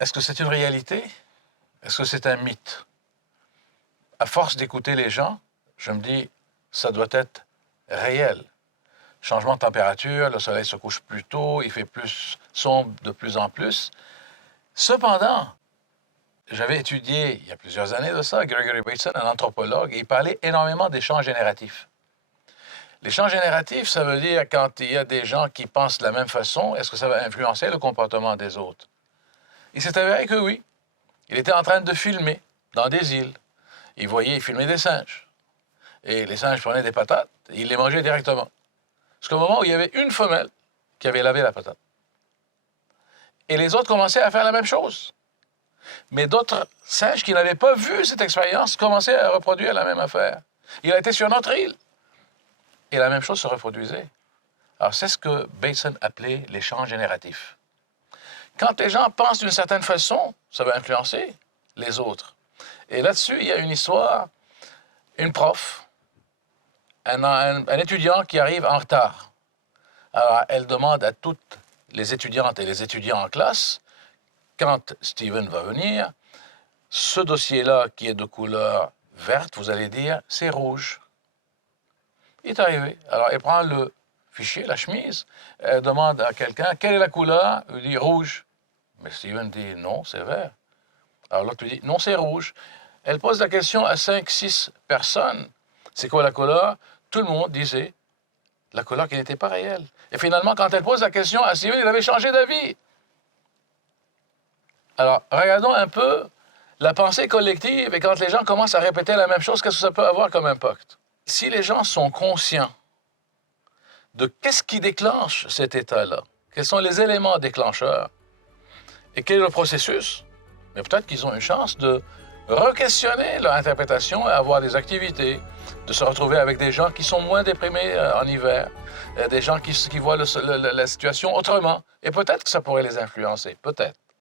Est-ce que c'est une réalité? Est-ce que c'est un mythe? À force d'écouter les gens, je me dis, ça doit être réel. Changement de température, le soleil se couche plus tôt, il fait plus sombre de plus en plus. Cependant, j'avais étudié, il y a plusieurs années de ça, Gregory Bateson, un anthropologue, et il parlait énormément des champs génératifs. Les champs génératifs, ça veut dire quand il y a des gens qui pensent de la même façon, est-ce que ça va influencer le comportement des autres? Il s'est avéré que oui. Il était en train de filmer dans des îles. Il filmait des singes. Et les singes prenaient des patates et ils les mangeaient directement. Jusqu'au moment où il y avait une femelle qui avait lavé la patate. Et les autres commençaient à faire la même chose. Mais d'autres singes qui n'avaient pas vu cette expérience commençaient à reproduire la même affaire. Il a été sur notre île. Et la même chose se reproduisait. Alors, c'est ce que Bateson appelait les champs génératifs. Quand les gens pensent d'une certaine façon, ça va influencer les autres. Et là-dessus, il y a une histoire, une prof, un étudiant qui arrive en retard. Alors, elle demande à toutes les étudiantes et les étudiants en classe, quand Steven va venir, ce dossier-là qui est de couleur verte, vous allez dire, c'est rouge. Il est arrivé. Alors, elle prend le fichier, la chemise, elle demande à quelqu'un, quelle est la couleur? Il dit rouge. Mais Steven dit, non, c'est vert. Alors l'autre lui dit, non, c'est rouge. Elle pose la question à 5-6 personnes. C'est quoi la couleur? Tout le monde disait la couleur qui n'était pas réelle. Et finalement, quand elle pose la question à Steven, il avait changé d'avis. Alors, regardons un peu la pensée collective et quand les gens commencent à répéter la même chose, qu'est-ce que ça peut avoir comme impact? Si les gens sont conscients de qu'est-ce qui déclenche cet état-là, quels sont les éléments déclencheurs et quel est le processus, mais peut-être qu'ils ont une chance de re-questionner leur interprétation et avoir des activités, de se retrouver avec des gens qui sont moins déprimés en hiver, des gens qui voient la situation autrement. Et peut-être que ça pourrait les influencer, peut-être.